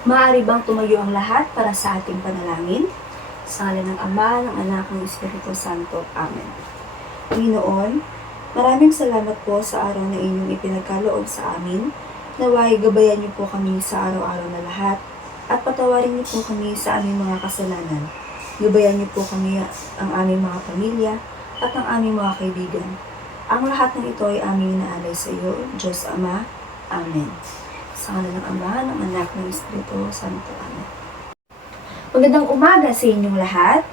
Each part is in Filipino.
Maaari bang tumayo ang lahat para sa ating panalangin? Sa ngalan ng Ama, ng Anak, ng Espiritu Santo. Amen. Panginoon, maraming salamat po sa araw na inyong ipinagkaloob sa amin. Naway gabayan niyo po kami sa araw-araw na lahat at patawarin niyo po kami sa aming mga kasalanan. Gabayan niyo po kami, ang aming mga pamilya at ang aming mga kaibigan. Ang lahat ng ito ay aming inaalay sa iyo, Diyos Ama. Amen. Sa ngalan ng Ama, ng Anak, ng Espiritu Santo. Amen. Magandang umaga sa inyong lahat.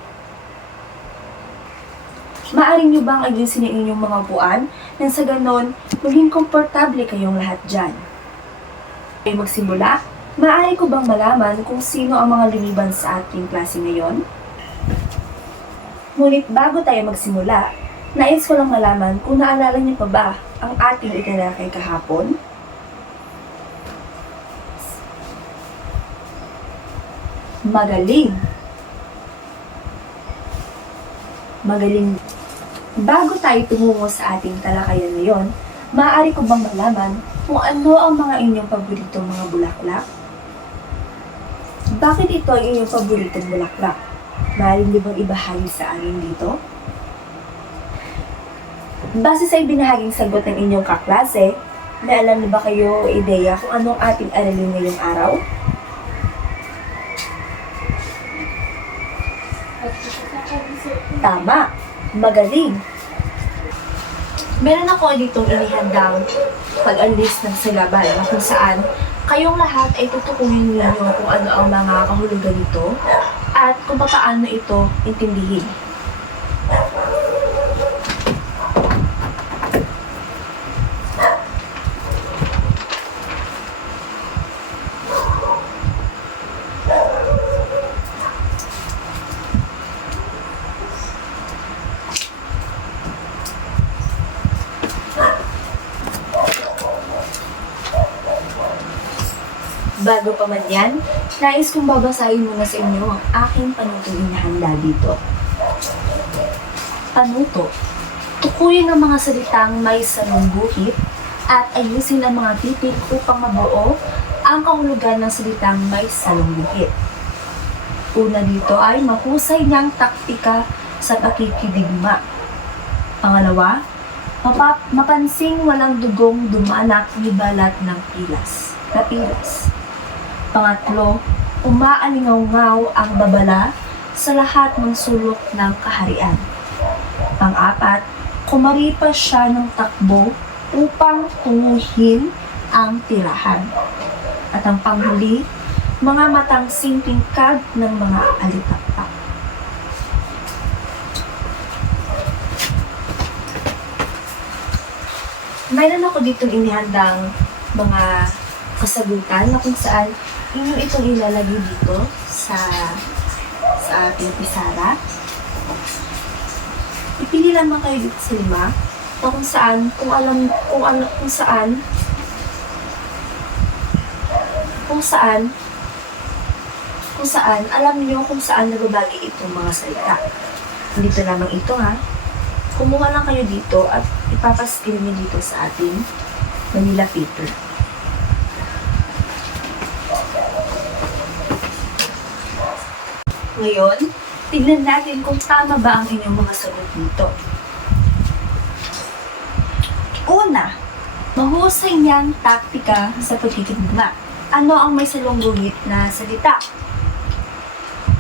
Maaari niyo bang ayusin ang inyong mga upuan nang sa ganon maging komportable kayong lahat dyan? Ay magsimula, maaari ko bang malaman kung sino ang mga lumiban sa ating klase ngayon? Ngunit bago tayo magsimula, nais ko lang malaman kung naalala niyo pa ba ang ating itinalakay kahapon? Magaling! Magaling! Bago tayo tumungo sa ating talakayan ngayon, maaari ko bang malaman kung ano ang mga inyong paboritong mga bulaklak? Bakit ito ang inyong paboritong bulaklak? Maaari niyo bang ibahagi sa amin dito? Base sa ibinahaging sagot ng inyong kaklase, may alam na ba kayo o ideya kung anong ating aralin ngayong araw? Tama! Magaling! Meron ako ditong inihandang pag-alis ng silabal na kung saan kayong lahat ay tutukuyin ninyo kung ano ang mga kahulugan nito at kung paano ito intindihin. Bago pa man yan, nais kong babasahin muna sa inyo ang aking panutong inahanda dito. Panuto. Tukuyin ang mga salitang may salungguhit at ayusin ang mga titik upang mabuo ang kahulugan ng salitang may salungguhit. Una dito ay mahusay niyang taktika sa pakikidigma. Pangalawa, mapansing walang dugong dumanak ni balat ng pilas. Pangatlo, umaalingaw-ngaw ang babala sa lahat ng sulok ng kaharian. Pang-apat, kumaripas siya ng takbo upang tunguhin ang tirahan. At ang panghuli, mga matangsing tingkad ng mga alitaktak. Mayroon ako ditong inihandang mga kasagutan na kung saan inyo itong ilalagay dito sa ating pisara. Ipili lamang kayo dito sa 5 na kung saan, alam niyo kung saan nababagi itong mga salita. Dito lamang ito ha. Kumuha lang kayo dito at ipapastil niyo dito sa ating Manila paper. Ngayon, tignan natin kung tama ba ang inyong mga sagot dito. Una, mahusay niyang taktika sa pagkikidigma. Ano ang may salungguhit na salita?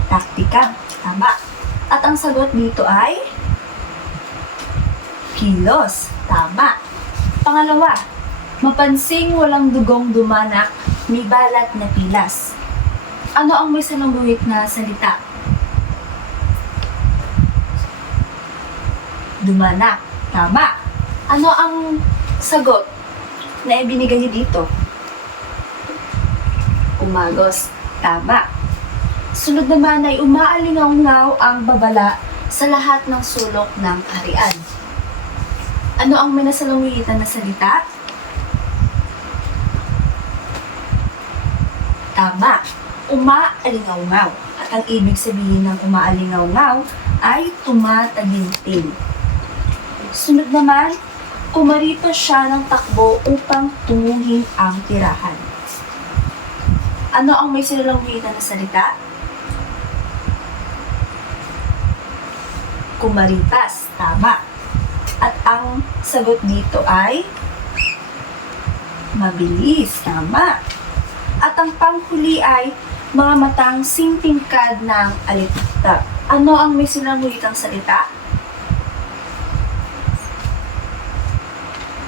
Taktika. Tama. At ang sagot dito ay kilos. Tama. Pangalawa, mapansing walang dugong dumanak, may balat na pilas. Ano ang may salungguhit na salita? Dumanak. Tama. Ano ang sagot na ibinigay niyo dito? Umagos. Tama. Sunod naman ay umaalingaw-ngaw ang babala sa lahat ng sulok ng kaharian. Ano ang may nasalungguhitan na salita? Tama. Umaalingaw-ngaw. At ang ibig sabihin ng umaalingaw-ngaw ay tumataginting. Sunod naman, kumaripas siya ng takbo upang tunguhin ang tirahan. Ano ang may sinalanghitan na salita? Kumaripas. Tama. At ang sagot dito ay mabilis. Tama. At ang panghuli ay mga matang singtingkad ng alitaktak. Ano ang may sinalanghitan salita?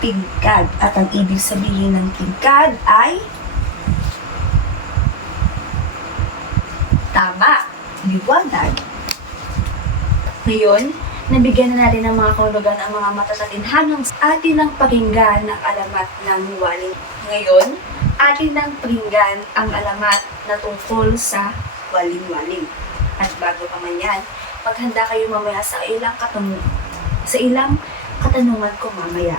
Tingkad. At ang ibig sabihin ng tingkad ay tama. Liwanag. Ngayon, nabigyan na natin ng mga kahulugan ang mga matatalinhangang atin ang pakinggan ng alamat ng waling. Ngayon, atin ang pakinggan ang alamat na tungkol sa waling-waling. At bago pa man yan, maghanda kayo mamaya sa ilang katanungan ko mamaya.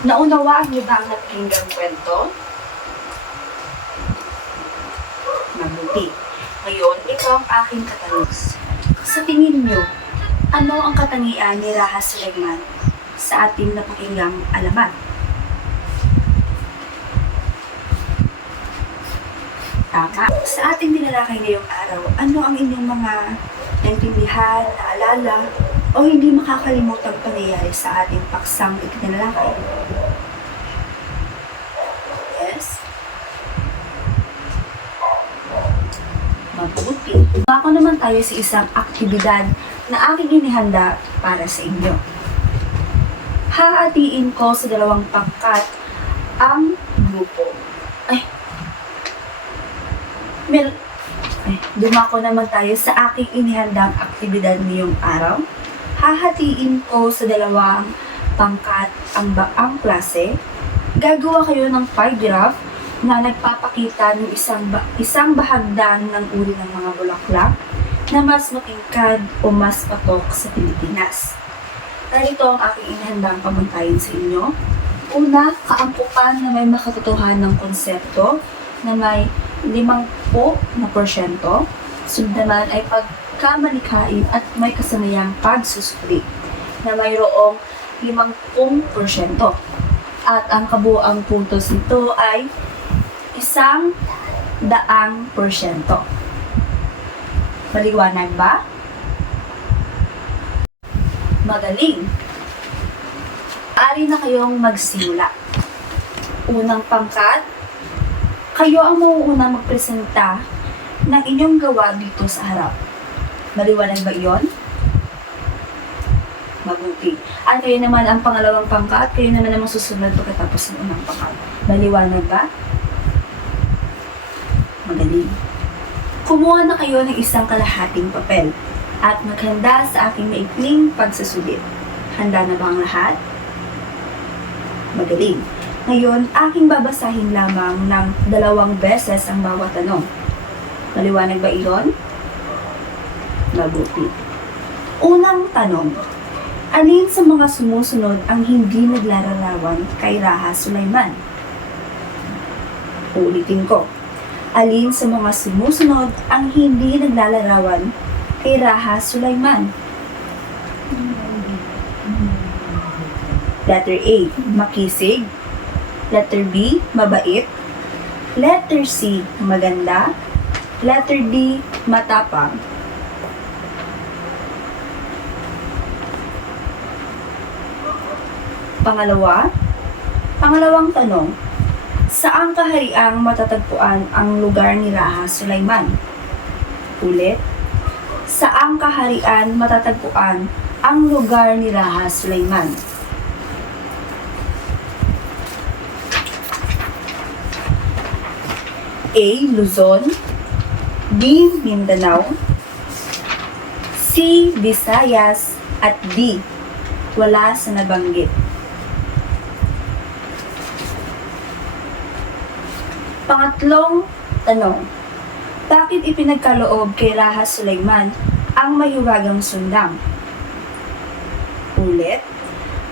Naunawaan niyo ba ang napakinggang kwento? Mabuti. Ngayon, ito ang aking katanungan. Sa tingin niyo, ano ang katangian ni Raha Sulaiman sa ating napakinggang alamat? Tama. Sa ating dinalakay ngayong araw, ano ang inyong mga naintindihan, naalala, o hindi makakalimutang pangyayari sa ating paksang itinalakay? Yes? Mabuti. Ako naman tayo sa isang aktibidad na aking inihanda para sa inyo. Hahatiin ko sa 2 pangkat ang grupo. Dumako naman tayo sa aking inihandang aktibidad ngayong araw. Hahatiin ko sa 2 pangkat ang klase. Gagawa kayo ng pie graph na nagpapakita ng isang bahagdan ng uri ng mga bulaklak na mas matingkad o mas patok sa Pilipinas. Narito ang aking inihandang pamuntayan sa inyo. Una, kaampukan na may makatotohanan ng konsepto na may 50%. Sunod naman ay pagkamalikhain at may kasanayang pagsusuri na mayroong 50%. At ang kabuuang puntos nito ay 100%. Maliwanag ba? Magaling! Ari na kayong magsimula. Unang pangkat, kayo ang mauuna magpresenta ng inyong gawa dito sa harap. Maliwanag ba iyon? Mabuti. At kayo naman ang pangalawang pangkat, kayo naman ang susunod pagkatapos ng unang pangkat. Maliwanag ba? Magaling. Kumuha na kayo ng isang kalahating papel at maghanda sa aking maikling pagsusulit. Handa na ba ang lahat? Magaling. Ngayon, aking babasahin lamang ng 2 beses ang bawat tanong. Maliwanag ba iyon? Mabuti. Unang tanong. Alin sa mga sumusunod ang hindi naglalarawan kay Raha Sulaiman? Ulitin ko. Alin sa mga sumusunod ang hindi naglalarawan kay Raha Sulaiman? Letter A, makisig. Letter B, mabait. Letter C, maganda. Letter D, matapang. Pangalawang tanong. Saang kahariang matatagpuan ang lugar ni Raha Sulaiman? Ulit. Saang kaharian matatagpuan ang lugar ni Raha Sulaiman? A. Luzon. B. Mindanao. C. Visayas. At D. Wala sa nabanggit. Pangatlong tanong. Bakit ipinagkaloob kay Raha Sulaiman ang mahiwagang sundang? Ulit.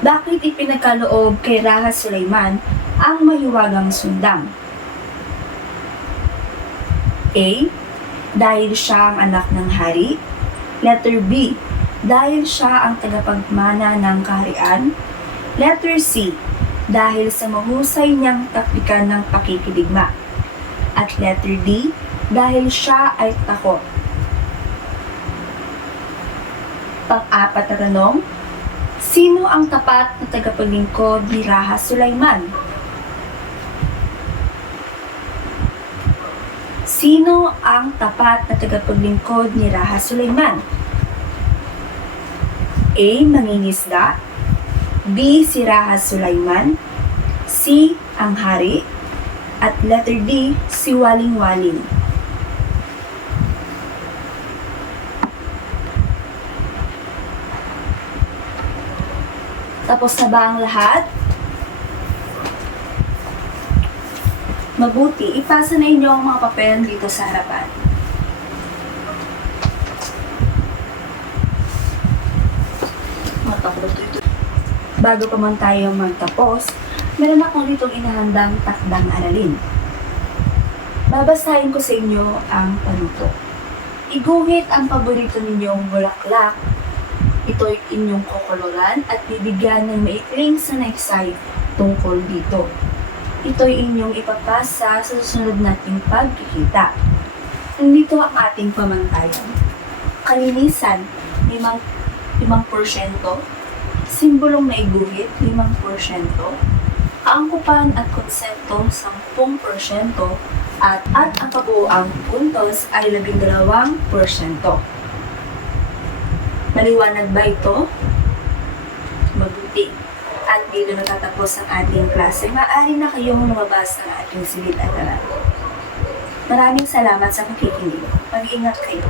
Bakit ipinagkaloob kay Raha Sulaiman ang mahiwagang sundang? A. Dahil siya ang anak ng hari. Letter B. Dahil siya ang tagapagmana ng kaharian. Letter C. Dahil sa mahusay niyang taktikan ng pakikidigma. At letter D, dahil siya ay takot. Pang-apat na tanong, sino ang tapat na tagapaglingkod ni Raha Sulaiman? Sino ang tapat na tagapaglingkod ni Raha Sulaiman? A. Mangingisda, B. Si Raha Sulaiman, C. Ang hari, at letter D. Si Waling-Waling. Tapos na ba ang lahat? Mabuti, ipasa na inyo ang mga papel dito sa harapan. Bago pa man tayo magtapos, meron akong ditong inahandang takdang aralin. Babasahin ko sa inyo ang panuto. Iguhit ang paborito ninyong bulaklak. Ito'y inyong kokololan at bibigyan ng maikling sanaysay tungkol dito. Ito'y inyong ipapasa sa susunod nating pagkikita. Nandito ang ating pamantayan. Kalinisan, 5%. Simbolong naiguhit, 5%. Kaangkupan at konsepto, 10%. At ang kabuuang puntos ay 12%. Maliwanag ba ito? Mabuti. At dito natatapos ang ating klase. Maaari na kayong lumabas ng ating silid-aralan. Maraming salamat sa pakikinig. Mag-ingat kayo.